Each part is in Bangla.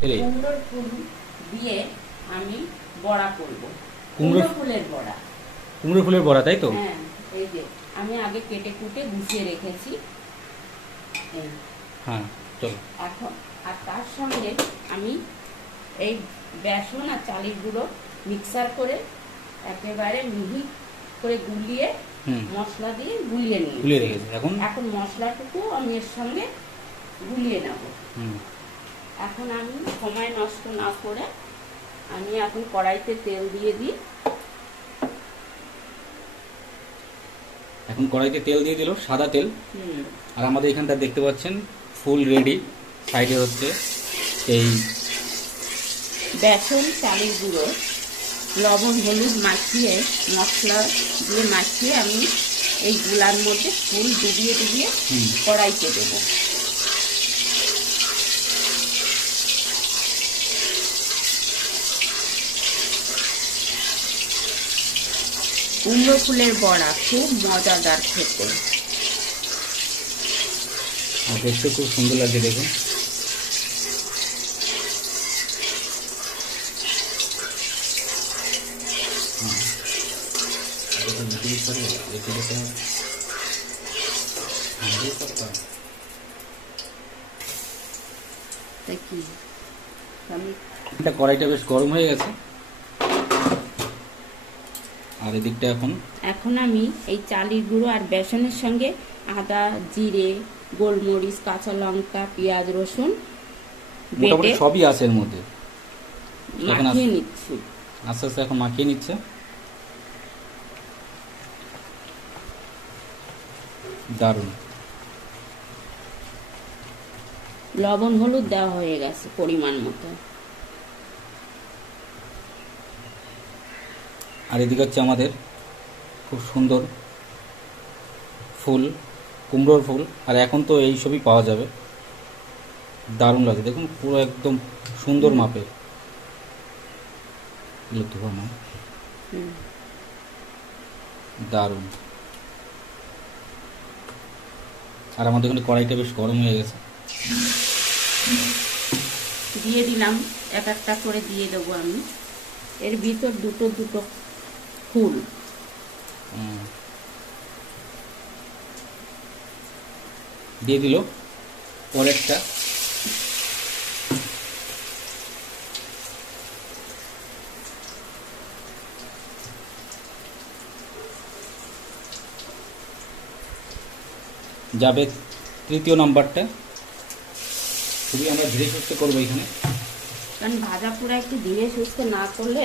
কুমড়োর ফুল দিয়ে আমি বড়া করব। কুমড়ো ফুলের বড়া। কুমড়ো ফুলের বড়া তাই তো? হ্যাঁ এই যে আমি আগে কেটে কুটে গুছিয়ে রেখেছি। হ্যাঁ চলো। এখন আর তার সঙ্গে আমি এই বেসন আর চালের গুঁড়ো মিক্সার করে একেবারে মিহি করে গুলিয়ে মশলা দিয়ে গুলিয়ে নিয়ে গুলিয়ে রেখেছি। এখন? এখন মশলাটুকু আমি এর সঙ্গে গুলিয়ে নেব। হুম। এখন আমি সময় নষ্ট না করে আমি এখন কড়াইতে তেল দিয়ে দিই। এখন কড়াইতে তেল দিয়ে দিল সাদা তেল। আর আমাদের এখানটা দেখতে পাচ্ছেন ফুল রেডি। সাইডে হচ্ছে এই বেসন চালের গুঁড়ো লবণ হলুদ মাখিয়ে মশলা দিয়ে মাখিয়ে আমি এই গুলার মধ্যে ফুল ডুবিয়ে ডুবিয়ে কড়াইতে দেবো। কুমড়ো ফুলের বড়া খুব মজাদার খেতে। দেখতে খুব সুন্দর লাগছে দেখুন কড়াইটা বেশ গরম হয়ে গেছে। আর এদিকটা এখন? এখন আমি এই চালের গুঁড়ো আর বেসনের সঙ্গে আদা জিরে গোলমরিচ কাঁচা লঙ্কা পেঁয়াজ রসুন মোটামুটি সবই আছে এর মধ্যে? মাখিয়ে নিচ্ছি। আস্তে আস্তে এখন মাখিয়ে নিচ্ছে? দারুণ। লবণ হলুদ দেওয়া হয়ে গেছে পরিমাণ মতো। আর এদিকে হচ্ছে আমাদের খুব সুন্দর ফুল কুমড়োর ফুল। আর এখন তো এই সবই পাওয়া যাবে। দারুণ লাগে দেখুন পুরো একদম সুন্দর মাপে ধোয়া দারুণ। আর আমাদের এখানে কড়াইটা বেশ গরম হয়ে গেছে। দিয়ে দিলাম। এক একটা করে দিয়ে দেবো আমি। এর ভিতর দুটো দুটো ফুল। দিয়ে দিল পরেরটা। যাবে তৃতীয় নাম্বারটা। খুবই আমরা ধীরে সুস্থ করব এখানে। কারণ ভাজা পোড়া একটু ধীরে সুস্থ না করলে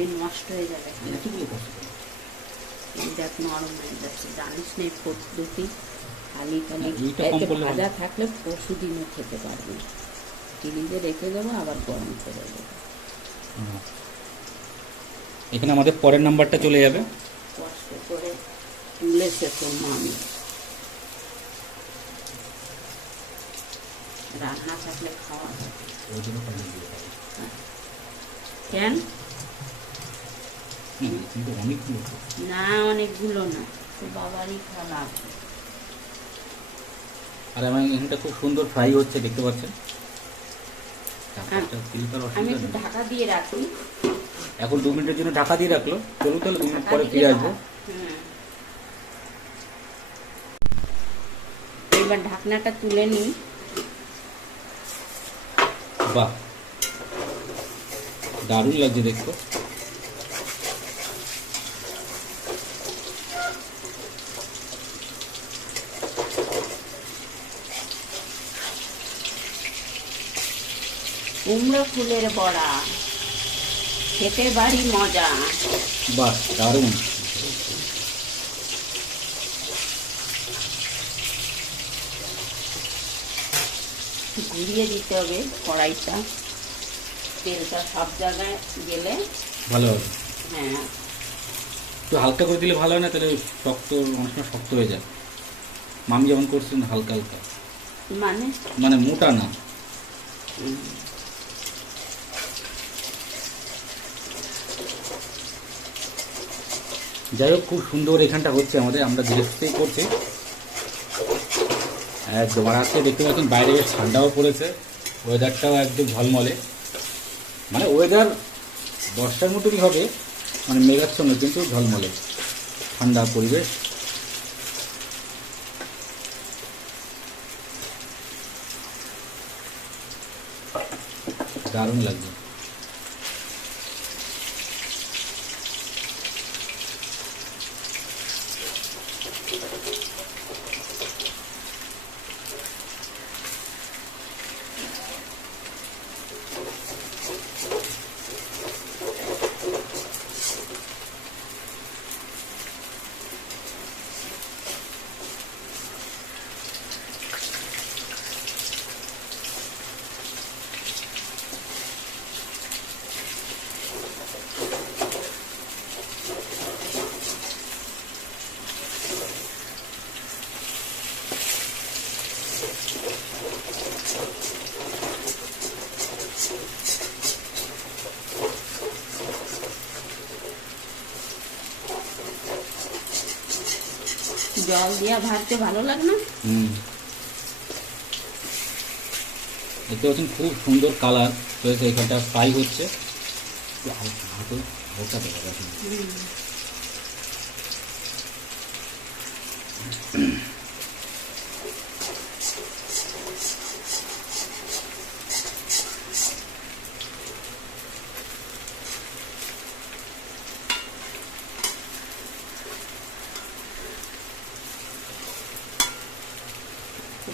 এই নষ্ট হয়ে যাবে। দেখ নরম হয়ে যাচ্ছে। জানিস না এই পদ্ধতি খালি খালি ভাজা থাকলে পরশু দিনও খেতে পারবি ফ্রিজে রেখে দেবো আবার গরম করে দেবো। এখানে আমাদের পরের নাম্বারটা চলে যাবে। কষ্ট করে তুলেছে তোর মামি। রান্না থাকলে খাওয়া। কেন? কিন্তু অনেকগুলো তো। না অনেকগুলো না তো বাবারই খাওয়া আর আমার এখানটা খুব সুন্দর ফ্রাই হচ্ছে দেখতে পাচ্ছেন? হ্যাঁ। ঢাকা দিয়ে রাখি। এখন দু মিনিটের জন্য ঢাকা দিয়ে রাখল। চলুন তাহলে দু মিনিট পরে ফিরে আসব। এবার ঢাকনাটা তুলে নিই। বাহ। দারুণ লাগছে দেখতে। কুমড়ো ফুলের বড়া। খেতে বাড়ি মজা। বাহ দারুণ। ঘুরিয়ে দিতে হবে কড়াইটা। তেলটা সব জায়গায় গেলে ভালো হবে। হ্যাঁ। একটু হালকা করে দিলে ভালো হয় না? তাহলে শক্ত অনেক সময় শক্ত হয়ে যায়। মামি যেমন করছেন হালকা হালকা। মানে? মানে মোটা না। যাই হোক, খুব সুন্দর এখানটা হচ্ছে আমাদের, আমরা সুস্থেই করছি। একদম, আর আজকে দেখতে পাচ্ছেন, বাইরে বেশ ঠান্ডাও পড়েছে ওয়েদারটাও একদম ঝলমলে। মানে ওয়েদার বর্ষার মতনই হবে মানে মেঘাচ্ছন্ন কিন্তু ঝলমলে, ঠান্ডা পরিবেশ। দারুণ লাগবে জল দিয়া ভাজতে ভালো লাগে না? হুম। দেখতে পাচ্ছেন খুব সুন্দর কালার হয়েছে এখানটা ফ্রাই হচ্ছে। হালকা দেখা হালকা দেওয়া যাবে।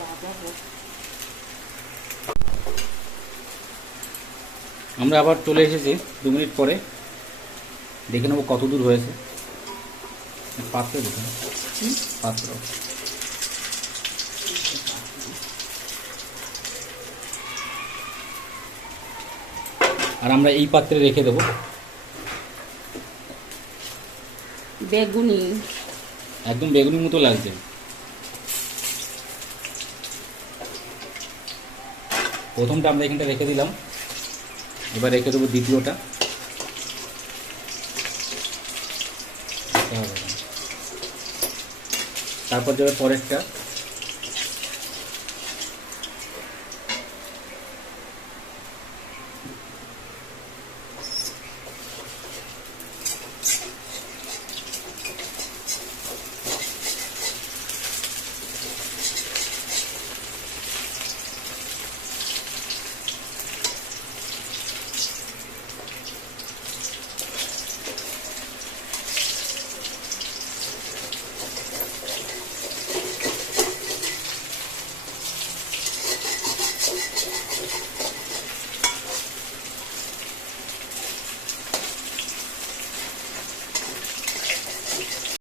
বাবা গো। আমরা আবার চলে এসেছি দু মিনিট পরে। দেখে নেব কত দূর হয়েছে। পাত্র দেখুন? পাত্র আর আমরা এই পাত্রে রেখে দেবো। বেগুনি। একদম বেগুনির মতো লাগছে। প্রথমটা আমরা এখানটা রেখে দিলাম। এবার রেখে দেবো দ্বিতীয়টা। তারপর যাবে পরেরটা।